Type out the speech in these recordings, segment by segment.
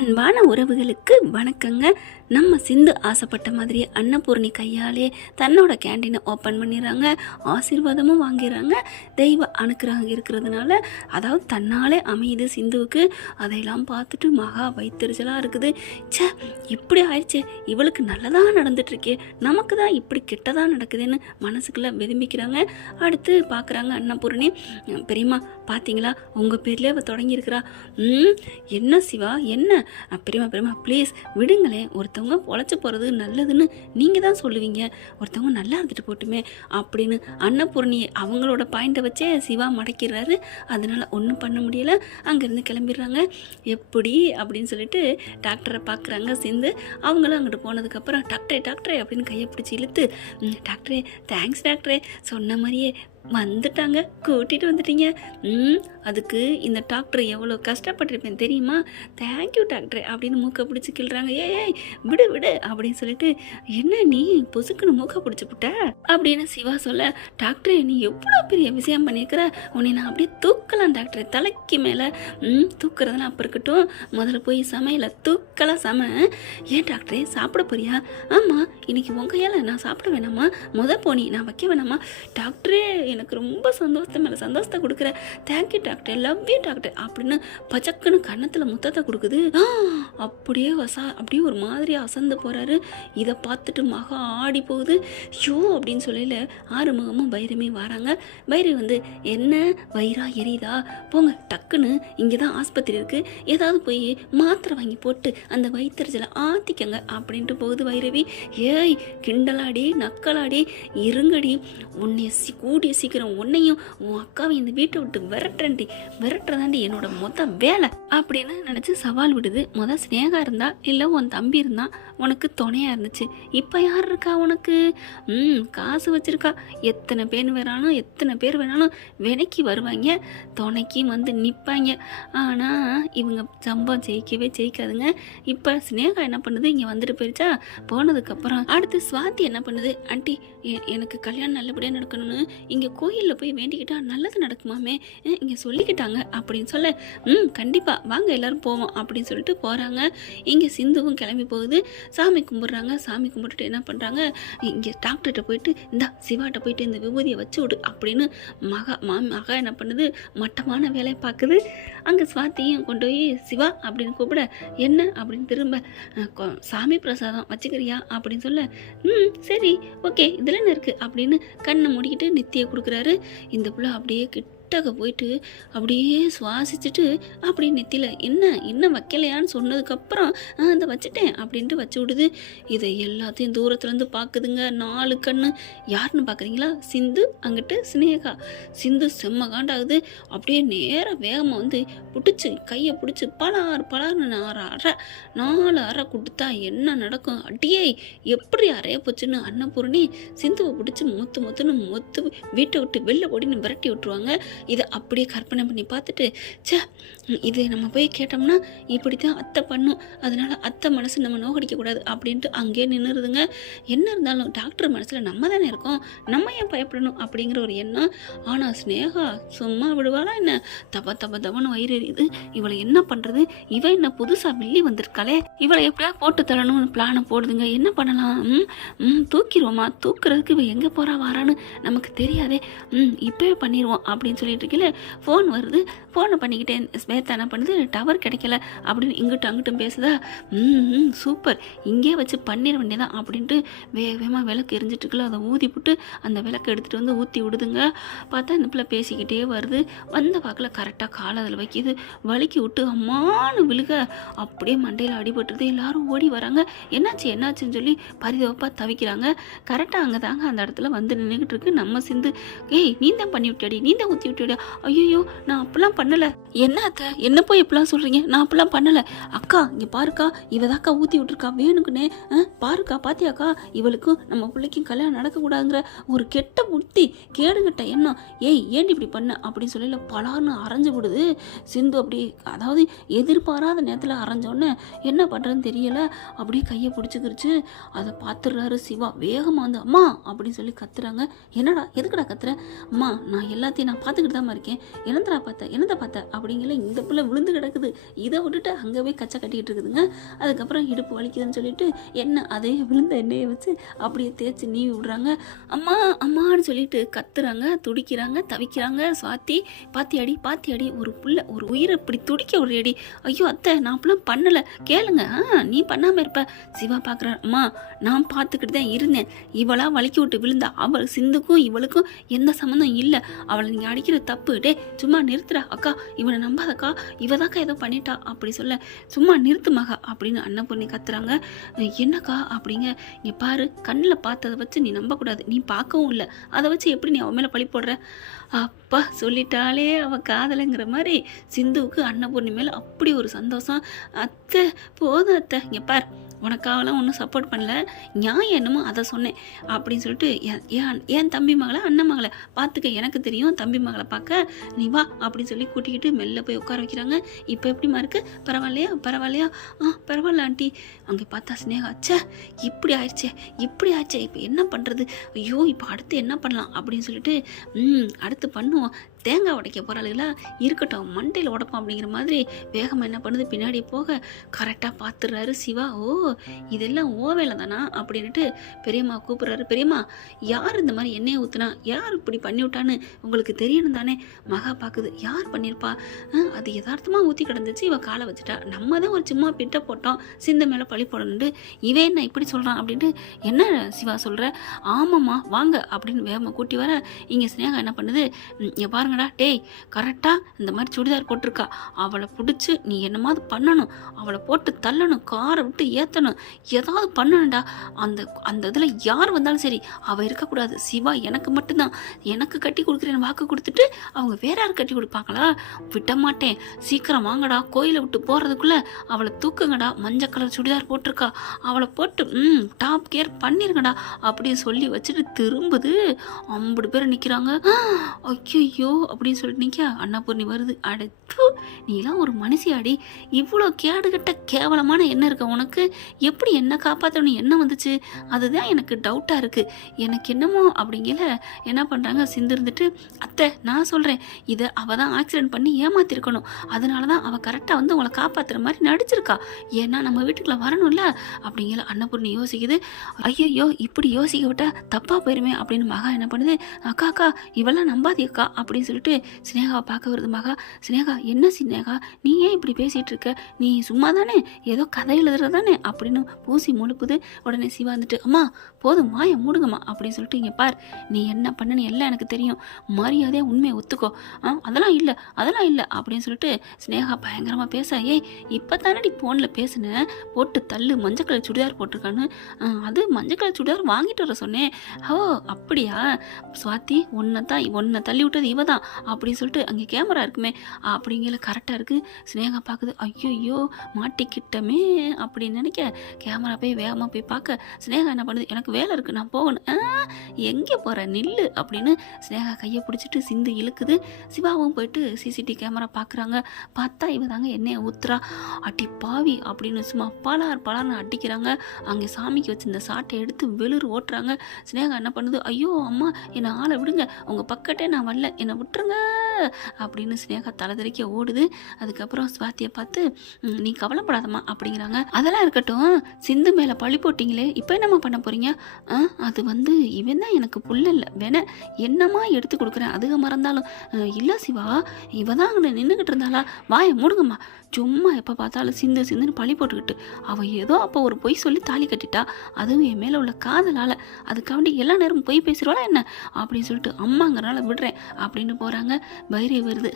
அன்பான உறவுகளுக்கு வணக்கங்க. நம்ம சிந்து ஆசைப்பட்ட மாதிரியே அன்னபூர்ணி கையாலே தன்னோட கேண்டீனை ஓப்பன் பண்ணிடுறாங்க. ஆசீர்வாதமும் வாங்கிடுறாங்க. தெய்வ அனுக்கிரகம் இருக்கிறதுனால, அதாவது தன்னாலே அமையுது சிந்துவுக்கு. அதையெல்லாம் பார்த்துட்டு மகா வைத்தறிச்சலாக இருக்குது. சே, இப்படி ஆயிடுச்சு, இவளுக்கு நல்லதாக நடந்துட்டுருக்கே, நமக்கு தான் இப்படி கெட்டதாக நடக்குதுன்னு மனசுக்குள்ளே விரும்பிக்கிறாங்க. அடுத்து பார்க்குறாங்க அன்னபூர்ணி. பெரியம்மா பார்த்தீங்களா, உங்கள் பேர்லேயே அவள் தொடங்கியிருக்கிறா. என்ன சிவா, என்ன பெரியம்மா ப்ளீஸ் விடுங்களேன், ஒருத்தவங்க பொழைச்சி போகிறது நல்லதுன்னு நீங்கள் தான் சொல்லுவீங்க, ஒருத்தவங்க நல்லா இருந்துட்டு போட்டுமே அப்படின்னு அன்னபூர்ணி அவங்களோட பாயிண்ட்டை வச்சே சிவா மடக்கிறாரு. அதனால் ஒன்றும் பண்ண முடியலை. அங்கேருந்து கிளம்பிடுறாங்க. எப்படி அப்படின்னு சொல்லிட்டு டாக்டரை பார்க்குறாங்க சிந்து. அவங்களும் அங்கிட்டு போனதுக்கப்புறம் டாக்டரே அப்படின்னு கையை பிடிச்சி இழுத்து, டாக்டரே தேங்க்ஸ் டாக்டரே, சொன்ன மாதிரியே வந்துட்டாங்க, கூட்டிகிட்டு வந்துட்டீங்க. அதுக்கு இந்த டாக்டர் எவ்வளோ கஷ்டப்பட்டிருப்பேன் தெரியுமா, தேங்க்யூ டாக்டர் அப்படின்னு மூக்கை பிடிச்சி கிள்றாங்க. ஏய் விடு அப்படின்னு சொல்லிட்டு, என்ன நீ பொசுக்குன்னு மூக்கை பிடிச்சி விட்ட அப்படின்னு சிவா சொல்ல, டாக்டரே நீ எவ்வளோ பெரிய விஷயம் பண்ணியிருக்கிற, உன்னை நான் அப்படியே தூக்கலாம் டாக்டர், தலைக்கு மேலே. தூக்குறதுலாம் அப்போ இருக்கட்டும், முதல்ல போய் சமையலை தூக்கலாம் சம. ஏன் டாக்டரே சாப்பிட போறியா? ஆமாம், இன்னைக்கு உன் கையால் நான் சாப்பிட வேணாமா, போனி நான் வைக்க வேணாமா? டாக்டரே எனக்கு ரொம்ப சந்தோஷத்தை மேலே சந்தோஷத்தை கொடுக்குற, thank you doctor, love you doctor அப்படின்னு பச்சக்குன்னு கன்னத்தில் முத்தத்தை கொடுக்குது. அப்படியே ஒரு மாதிரி அசந்து போகிறாரு. இதை பார்த்துட்டு மகா ஆடி போகுது. ஷோ அப்படின்னு சொல்லல ஆறுமுகமும் பைரமே வராங்க. பைரவி வந்து, என்ன வயிறா எரியுதா, போங்க டக்குன்னு இங்கே தான் ஆஸ்பத்திரி இருக்குது, ஏதாவது போய் மாத்திரை வாங்கி போட்டு அந்த வயிற்றுச்சலை ஆற்றிக்கங்க அப்படின்ட்டு போகுது பைரவி. ஏய் கிண்டலாடி நக்கலாடி, இருங்கடி, உன்னை கூடிய சீக்கிரம் உன்னையும் உன் அக்காவையும் இந்த வீட்டை விட்டு விரட்டுறதாண்டி என்னோட மொத்த வேலை அப்படின்னு நினச்சி சவால் விடுது. ஸ்னேகா இருந்தா இல்லை உன் தம்பி இருந்தா உனக்கு துணையாக இருந்துச்சு, இப்போ யார் இருக்கா உனக்கு? காசு வச்சிருக்கா, எத்தனை பேர் வேணாலும் விலைக்கு வருவாங்க, துணைக்கு வந்து நிற்பாங்க. ஆனால் இவங்க சம்பவம் ஜெயிக்காதுங்க. இப்போ ஸ்னேகா என்ன பண்ணுது, இங்கே வந்துட்டு போயிடுச்சா. போனதுக்கப்புறம் அடுத்து ஸ்வாதி என்ன பண்ணுது, ஆண்டி எனக்கு கல்யாணம் நல்லபடியாக நடக்கணும்னு இங்கே கோயிலில் போய் வேண்டிக்கிட்டா நல்லது நடக்குமாமே, இங்கே சொல்லிக்கிட்டாங்க அப்படின்னு சொல்ல, கண்டிப்பாக வாங்க எல்லோரும் போவோம் அப்படின்னு சொல்லிட்டு போகிறாங்க. இங்கே சிந்துவும் கிளம்பி போகுது. சாமி கும்பிட்றாங்க. சாமி கும்பிட்டுட்டு என்ன பண்ணுறாங்க, இங்கே டாக்டர்கிட்ட போயிட்டு, இந்த சிவாட்ட போயிட்டு இந்த விபூதியை வச்சு விடு அப்படின்னு மகா என்ன பண்ணுது, மட்டமான வேலையை பார்க்குது. அங்கே ஸ்வாத்தியும் கொண்டு போய் சிவா அப்படின்னு கூப்பிட, என்ன அப்படின்னு திரும்ப, சாமி பிரசாதம் வச்சுக்கிறியா அப்படின்னு சொல்ல, சரி ஓகே இதில் என்ன இருக்குது அப்படின்னு கண்ணை மூடிக்கிட்டு நித்தியை கொடுக்குறாரு. இந்த பிள்ளை அப்படியே கிட்டக்க போயிட்டு அப்படியே சுவாசிச்சுட்டு அப்படியே நெத்தியில் இன்னும் வைக்கலையான்னு சொன்னதுக்கப்புறம் அதை வச்சுட்டேன் அப்படின்ட்டு வச்சு விடுது. இதை எல்லாத்தையும் தூரத்துலேருந்து பார்க்குதுங்க 4 கண்ணு. யாருன்னு பார்க்குறீங்களா? சிந்து, அங்கிட்டு ஸ்னேகா. சிந்து செம்ம காண்டாகுது. அப்படியே நேராக வேகமாக வந்து கையை பிடிச்சி பலார்னு 4 அறை கொடுத்தா என்ன நடக்கும், அடியே எப்படி அறைய போச்சுன்னு அன்னபூர்ணி சிந்துவை பிடிச்சி மொத்து வீட்டை விட்டு வெளில ஓடின்னு விரட்டி விட்டுருவாங்க. இதை அப்படியே கற்பனை பண்ணி பார்த்துட்டு, இது நம்ம போய் கேட்டோம்னா இப்படி தான் அத்தை பண்ணும், அதனால அத்தை மனசு நம்ம நோகடிக்கக்கூடாது அப்படின்ட்டு அங்கேயே நின்றுதுங்க. என்ன இருந்தாலும் டாக்டர் மனசில் நம்ம தானே இருக்கோம், நம்ம ஏன் பயப்படணும் அப்படிங்கிற ஒரு எண்ணம். ஆனால் ஸ்னேகா சும்மா விடுவாளா என்ன, தவன்னு வயிறு எரியுது. இவளை என்ன பண்ணுறது, இவன் என்ன புதுசாக வில்லி வந்திருக்காளே, இவளை எப்படியா போட்டு தரணும்னு பிளானை போடுதுங்க. என்ன பண்ணலாம், தூக்கிடுவோமா, தூக்குறதுக்கு இவ எங்கே போகிறா வாரான்னு நமக்கு தெரியாதே, இப்போவே பண்ணிடுவோம் அப்படின்னு சொல்லிட்டு இருக்கல. ஃபோன் வருது. ஃபோனை பண்ணிக்கிட்டேன். ஸ்வேதா என்ன பண்ணுது, டவர் கிடைக்கல அப்படின்னு இங்கிட்டும் அங்கிட்டும் பேசுதா. சூப்பர், இங்கே வச்சு பண்ணிட வேண்டியதான் அப்படின்ட்டு வேகமாக விளக்கு எரிஞ்சிட்டு இருக்குல்ல, அதை ஊதி போட்டு அந்த விளக்கு எடுத்துகிட்டு வந்து ஊற்றி விடுதுங்க. பார்த்தா இந்த பிள்ளை பேசிக்கிட்டே வருது. வந்த வாக்கில் கரெக்டாக காலை அதில் வைக்கிது. வலிக்கி விட்டு அம்மானு விழுக அப்படியே மண்டையில் அடிபட்டுருது. எல்லாரும் ஓடி வராங்க. என்னாச்சுன்னு சொல்லி பரிதவப்பாக தவிக்கிறாங்க. கரெக்டாக அங்கே தாங்க அந்த இடத்துல வந்து நின்றுக்கிட்டு இருக்கு நம்ம சிந்து. ஏய் நீ தான் பண்ணி விட்டாடி, நீ தான் ஊற்றி விட்டுவிட. ஐயோ நான் அப்பெல்லாம் பண்ணலை. என்ன அத்தை, என்ன போய் இப்பெல்லாம் சொல்கிறீங்க, நான் அப்பெல்லாம் பண்ணலை. அக்கா இங்கே பாருக்கா, இவதாக்கா ஊற்றி விட்டுருக்கா வேணுக்குன்னே, பாருக்கா பாத்தியாக்கா, இவளுக்கும் நம்ம பிள்ளைக்கும் கல்யாணம் நடக்கக்கூடாதுங்கிற ஒரு கெட்ட புத்தி, கேடுகட்ட எண்ணம். ஏய் ஏண்டி இப்படி பண்ண அப்படின்னு சொல்லல பலார்னு அரைஞ்சு விடுது சிந்து. அப்படி அதாவது எதிர்பாராத நேரத்தில் அரைஞ்சோடனே என்ன பண்ணுறதுன்னு தெரியலை. அப்படியே கையை பிடிச்சிக்கிருச்சு. அதை பார்த்துடுறாரு சிவா. வேகமாக வந்து அம்மா அப்படின்னு சொல்லி கத்துறாங்க. என்னடா எதுக்குடா கத்துற? அம்மா நான் எல்லாத்தையும் நான் பார்த்துக்கிட்டு தான் இருக்கேன். என்னத்தை பார்த்த அப்படிங்கிற இந்த பிள்ளை விழுந்து கிடக்குது, இதை விட்டுட்டு அங்கே போய் கச்சை கட்டிக்கிட்டு இருக்குதுங்க. அதுக்கப்புறம் இடுப்பு வலிக்குதுன்னு சொல்லிட்டு அதே விழுந்த எண்ணெயை வச்சு அப்படியே தேய்ச்சி நீவி விடுறாங்க. அம்மா அம்மான்னு சொல்லிட்டு கத்துறாங்க, துடிக்கிறாங்க, தவிக்கிறாங்க. சுவாதி பாத்தியாடி பாத்தியாடி, ஒரு புள்ள ஒரு உயிரை இப்படி துடிக்க ஒரு அடி. ஐயோ அத்தை, நான் அப்படிலாம் பண்ணலை, கேளுங்க. நீ பண்ணாமல் இருப்ப. சிவா பார்க்குறாரு. அம்மா நான் பார்த்துக்கிட்டு தான் இருந்தேன், இவளா வலிக்கி விட்டு விழுந்தா, அவள் சிந்துக்கும் இவளுக்கும் எந்த சம்மந்தம் இல்லை, அவளை நீங்கள் அடிக்கிற தப்பு. டே சும்மா நிறுத்துறா அக்கா, இவனை நம்பாதக்கா, இவதாக்கா ஏதோ பண்ணிட்டா அப்படி சொல்ல, சும்மா நிறுத்து மகா அப்படின்னு அன்னபூர்ணி கத்துறாங்க. என்னக்கா அப்படிங்க, இங்கே பாரு, கண்ணில் பார்த்ததை வச்சு நீ நம்பக்கூடாது, நீ பார்க்கவும் இல்லை, அதை வச்சு எப்படி நீ அவன் மேலே பழி போடுற? அப்பா சொல்லிட்டாலே அவள் காதலைங்கிற மாதிரி சிந்துவுக்கு அன்னபூர்ணி மேலே அப்படி ஒரு சந்தோஷம். அத்தை போதும் அத்தை, இங்கே பார், உனக்காகலாம் ஒன்றும் சப்போர்ட் பண்ணல, நியாயம் என்னமோ அதை சொன்னேன் அப்படின்னு சொல்லிட்டு என் தம்பி மகளை அண்ணன் மகளை பார்த்துக்க, எனக்கு தெரியும், தம்பி மகளை பார்க்க நீ வா அப்படின்னு சொல்லி கூட்டிக்கிட்டு மெல்ல போய் உட்கார வைக்கிறாங்க. இப்போ எப்படிமா இருக்கு, பரவாயில்லையா பரவாயில்லையா? பரவாயில்ல ஆண்டி. அங்கே பார்த்தா ஸ்னேகா, அச்சா இப்படி ஆயிடுச்சே இப்படி ஆச்சே, இப்போ என்ன பண்ணுறது, ஐயோ இப்போ அடுத்து என்ன பண்ணலாம் அப்படின்னு சொல்லிட்டு அடுத்து பண்ணுவோம், தேங்காய் உடைக்க போகிறாளுங்களா, இருக்கட்டும் மண்டையில் உடைப்போம் அப்படிங்கிற மாதிரி வேகமாக என்ன பண்ணுது, பின்னாடி போக கரெக்டாக பார்த்துடுறாரு சிவா. ஓ இதெல்லாம் ஓ வேலை தானா அப்படின்ட்டு பெரியம்மா கூப்பிட்றாரு. பெரியம்மா, யார் இந்த மாதிரி எண்ணெயை ஊற்றுனா, யார் இப்படி பண்ணி விட்டான்னு உங்களுக்கு தெரியணும் தானே? மகா பார்க்குது, யார் பண்ணியிருப்பா, அது யதார்த்தமாக ஊற்றி கிடந்துச்சு, இவள் காலை வச்சுட்டா, நம்ம தான் ஒரு சும்மா பிட்ட போட்டோம், சிந்த மேலே பழி போடணுன்ட்டு, இவன் என்ன இப்படி சொல்கிறான் அப்படின்ட்டு, என்ன சிவா சொல்கிற? ஆமாம்மா வாங்க அப்படின்னு வேகமாக கூட்டி வர, இங்கே ஸ்னேகா என்ன பண்ணுது, இங்கே பாருங்கடா, டேய் கரெக்டாக இந்த மாதிரி சுடிதார் போட்டிருக்கா, அவளை பிடிச்சி நீ என்னமாவது பண்ணணும், அவளை போட்டு தள்ளணும், காரை விட்டு ஏற்றணும், ஏதாவது பண்ணணும்டா, அந்த அந்த இதில் யார் வந்தாலும் சரி அவள் இருக்கக்கூடாது, சிவா எனக்கு மட்டும்தான், எனக்கு கட்டி கொடுக்குறேன்னு வாக்கு கொடுத்துட்டு அவங்க வேற யாரும் கட்டி கொடுப்பாங்களா, விட மாட்டேன், சீக்கிரம் வாங்கடா, கோயிலை விட்டு போகிறதுக்குள்ளே அவளை தூக்குங்கடா, மஞ்சள் கலர் சுடிதார் போட்டிருக்கா, அவளை போட்டு டாப் கேர் பண்ணிருங்கடா அப்படின்னு சொல்லி வச்சுட்டு திரும்புது. 50 பேர் நிற்கிறாங்க. ஐயோ அப்படின்னு சொல்லிட்டு நிற்க அன்னபூர்ணி வருது. அடுத்து நீலாம் ஒரு மனுஷியாடி, இவ்வளோ கேடுகட்ட கேவலமான எண்ணம் இருக்க உனக்கு, எப்படி என்ன காப்பாற்றணும் என்ன வந்துச்சு, அதுதான் எனக்கு டவுட்டாக இருக்குது, எனக்கு என்னமோ அப்படிங்கல என்ன பண்ணுறாங்க, சிந்து இருந்துட்டு, அத்தை நான் சொல்கிறேன், இதை அவள் தான் ஆக்சிடென்ட் பண்ணி ஏமாத்திருக்கணும், அதனால தான் அவள் கரெக்டாக வந்து உங்களை காப்பாற்றுற மாதிரி நடிச்சிருக்கா, ஏன்னா நம்ம வீட்டுக்குள்ள வரணும்ல அப்படிங்கல அன்னபூர்ணி யோசிக்குது. ஐயோ இப்படி யோசிக்க விட்டா தப்பாக போயிருமே அப்படின்னு மகா என்ன பண்ணுது, அக்கா அக்கா இவெல்லாம் நம்பாதியக்கா அப்படின்னு சொல்லிட்டு ஸ்னேகாவை பார்க்க வருது. மகா, ஸ்னேகா என்ன ஸ்னேகா நீ ஏன் இப்படி பேசிகிட்டு இருக்க, நீ சும்மா தானே ஏதோ கதை எழுதுறது தானே அப்படின்னு பூசி முழுப்புது. உடனே சிவா வந்துட்டு, அம்மா போதும் மாய மூடுங்கம்மா அப்படின்னு சொல்லிட்டு, இங்கே பார் நீ என்ன பண்ணனு எல்லாம் எனக்கு தெரியும், மரியாதையாக உண்மையை ஒத்துக்கோ, அதெல்லாம் இல்லை அப்படின்னு சொல்லிட்டு ஸ்னேகா பயங்கரமாக பேச, ஏய் இப்போ தானடி ஃபோனில் பேசுனேன், போட்டு தள்ளு, மஞ்சள் கலர் சுடிதார் போட்டிருக்கான்னு, அது மஞ்சள் கலர் சுடிதார் வாங்கிட்டு வர சொன்னேன். ஓ அப்படியா சுவாதி, உன்னை தள்ளி விட்டது இவ தான் அப்படின்னு சொல்லிட்டு அங்கே கேமரா இருக்குமே அப்படிங்கிற கரெக்டாக இருக்குது. ஸ்னேகா பார்க்குது, ஐயோ மாட்டிக்கிட்டமே அப்படின்னு நினைக்க கேமரா போய் வேகமாக போய் பார்க்க, ஸ்னேகா என்ன பண்ணுது, எனக்கு வேலை இருக்குது நான் போகணும். எங்கே போகிற நில்லு அப்படின்னு ஸ்னேகா கையை பிடிச்சிட்டு சிந்து இழுக்குது. சிவாவும் போயிட்டு சிசிடிவி கேமரா பார்க்குறாங்க. பார்த்தா இவ தாங்க எண்ணெயை ஊத்துறா. அடி பாவி அப்படின்னு சும்மா பலார்னு அடிக்கிறாங்க. அங்கே சாமிக்கு வச்சு இந்த சாட்டை எடுத்து வெளிர் ஓட்டுறாங்க. ஸ்னேகா என்ன பண்ணுது, ஐயோ அம்மா என்னை ஆளை விடுங்க, உங்கள் பக்கத்தே நான் வரல, என்னை விட்டுருங்க அப்படின்னு ஸ்னேகா தலைதறிக்க ஓடுது. அதுக்கப்புறம் சுவாத்தியை பார்த்து, நீ கவலைப்படாதம்மா அப்படிங்கிறாங்க. அதெல்லாம் இருக்கட்டும், சிந்து மேலே பழி போட்டிங்களே, இப்போ என்னம்மா பண்ண போகிறீங்க? அது வந்து இவன் தான் எனக்கு புள்ள இல்லை, வேணா என்னம்மா எடுத்து கொடுக்குறேன், அதுக மறந்தாலும் இல்லை சிவா, இவ தான் அங்கே நின்றுக்கிட்டு இருந்தாளா, வாயை மூடுங்கம்மா, சும்மா எப்போ பார்த்தாலும் சிந்துன்னு பழி போட்டுக்கிட்டு, அவள் ஏதோ அப்போ ஒரு பொய் சொல்லி தாலி கட்டிட்டா, அதுவும் என் மேலே உள்ள காதலால், அதுக்காண்டி எல்லா நேரமும் பொய் பேசுகிறோளா என்ன அப்படின்னு சொல்லிட்டு அம்மாங்கிறனால விடுறேன் அப்படின்னு போகிறாங்க. பைரவி வருது,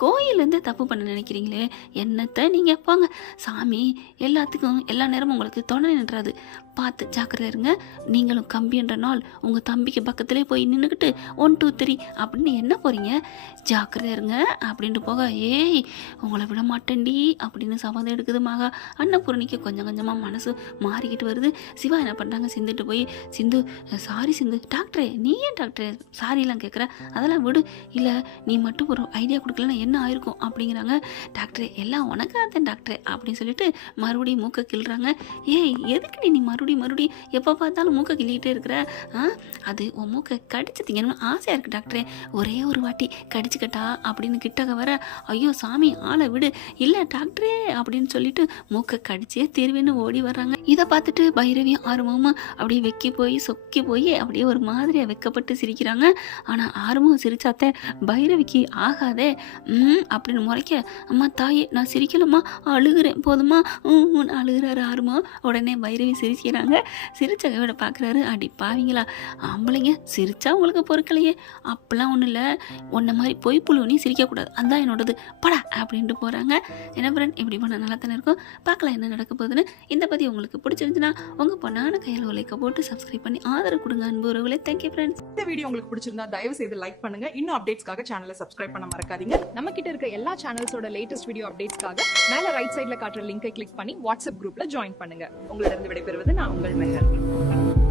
கோயிலேருந்தே தப்பு பண்ண நினைக்கிறீங்களே, என்னத்தை நீங்கள் போங்க, சாமி எல்லாத்துக்கும் எல்லா நேரமும் உங்களுக்கு துணை நின்றாது, பார்த்து ஜாக்கிரதை இருங்க, நீங்களும் கம்பின்ற நாள் உங்கள் தம்பிக்கு பக்கத்துலேயே போய் நின்றுக்கிட்டு 1 2 3 அப்படின்னு என்ன போகிறீங்க, ஜாக்கிரதை இருங்க அப்படின்ட்டு போக, ஏய் உங்களை விட மாட்டேன்டி அப்படின்னு சபதம் எடுக்குது மகா. அன்னபூரணிக்கு கொஞ்சம் கொஞ்சமாக மனசு மாறிக்கிட்டு வருது. சிவா என்ன பண்ணுறாங்க, சிந்துட்டு போய், சிந்து சாரி சிந்து, டாக்டரே நீ ஏன் டாக்டரே சாரிலாம் கேட்குற, அதெல்லாம் விடு, இதில் நீ மட்டும் ஒரு ஐடியா கொடுக்கலன்னா என்ன ஆயிருக்கும் அப்படிங்கிறாங்க. டாக்டரே எல்லாம் உனக்காக தான் டாக்டரே அப்படின்னு சொல்லிட்டு மறுபடியும் மூக்கை கிள்றாங்க. ஏய் எதுக்கு நீ மறுபடியும் எப்போ பார்த்தாலும் மூக்கை கிள்ளிகிட்டே இருக்கிற? அது உன் மூக்கை கடிச்சு திங்கணும்னு ஆசையாக இருக்குது டாக்டரே, ஒரே ஒரு வாட்டி கடிச்சுக்கட்டா அப்படின்னு கிட்டக்க வர, ஐயோ சாமி ஆளை விடு, இல்லை டாக்டரே அப்படின்னு சொல்லிட்டு மூக்கை கடிச்சே தீர்வேன்னு ஓடி வர்றாங்க. இதை பார்த்துட்டு பைரவியும் ஆறுமுகமும் அப்படியே சொக்கி போய் அப்படியே ஒரு மாதிரியாக வெக்கப்பட்டு சிரிக்கிறாங்க. ஆனால் ஆறுமுகம் சிரிச்சாத்த பைரவிக்கு ஆகாதே அப்படின்னு முறைக்க, அம்மா தாயே நான் சிரிக்கலம்மா அழுகிறேன் போதுமா அழுகிறாரு ஆறுமுகம். உடனே பைரவி சிரிக்கிறாங்க. சிரிச்ச கையோட பார்க்குறாரு. அடி பாவீங்களா ஆம்பளைங்க சிரிச்சா உங்களுக்கு பொறுக்கலையே, அப்பெல்லாம் ஒன்றும் இல்லை, உன்ன மாதிரி பொய் புழுவனி சிரிக்கக்கூடாது, அதான் என்னோடது படா அப்படின்ட்டு போகிறாங்க. என்ன ஃப்ரெண்ட் இப்படி பண்ண நல்லா தானே இருக்கும். பார்க்கலாம் என்ன நடக்க போகுதுன்னு. இந்த பற்றி உங்களுக்கு பிடிச்சிருந்துச்சுன்னா உங்கள் பொண்ணான கையில் உழைக்க போட்டு சப்ஸ்கிரைப் பண்ணி ஆதரவு கொடுங்க அன்பு உறவுகளே. Thank you friends. இந்த வீடியோ உங்களுக்கு பிடிச்சிருந்தா தயவு செய்து லைக் பண்ணுங்க. இன்னும் அப்டேட்ஸ்க்காக சேனலை சப்ஸ்கிரைப் பண்ண மறக்காதீங்க. நம்ம கிட்ட இருக்க எல்லா சேனல்ஸோட லேட்டஸ்ட் வீடியோ அப்டேட்ஸ்க்காக மேல ரைட் சைடுல காட்டுற லிங்கை கிளிக் பண்ணி வாட்ஸ்அப் குரூப்ல ஜாயின் பண்ணுங்க. உங்களிடம் விடைபெறுவது நான் உங்கள் மெஹர்.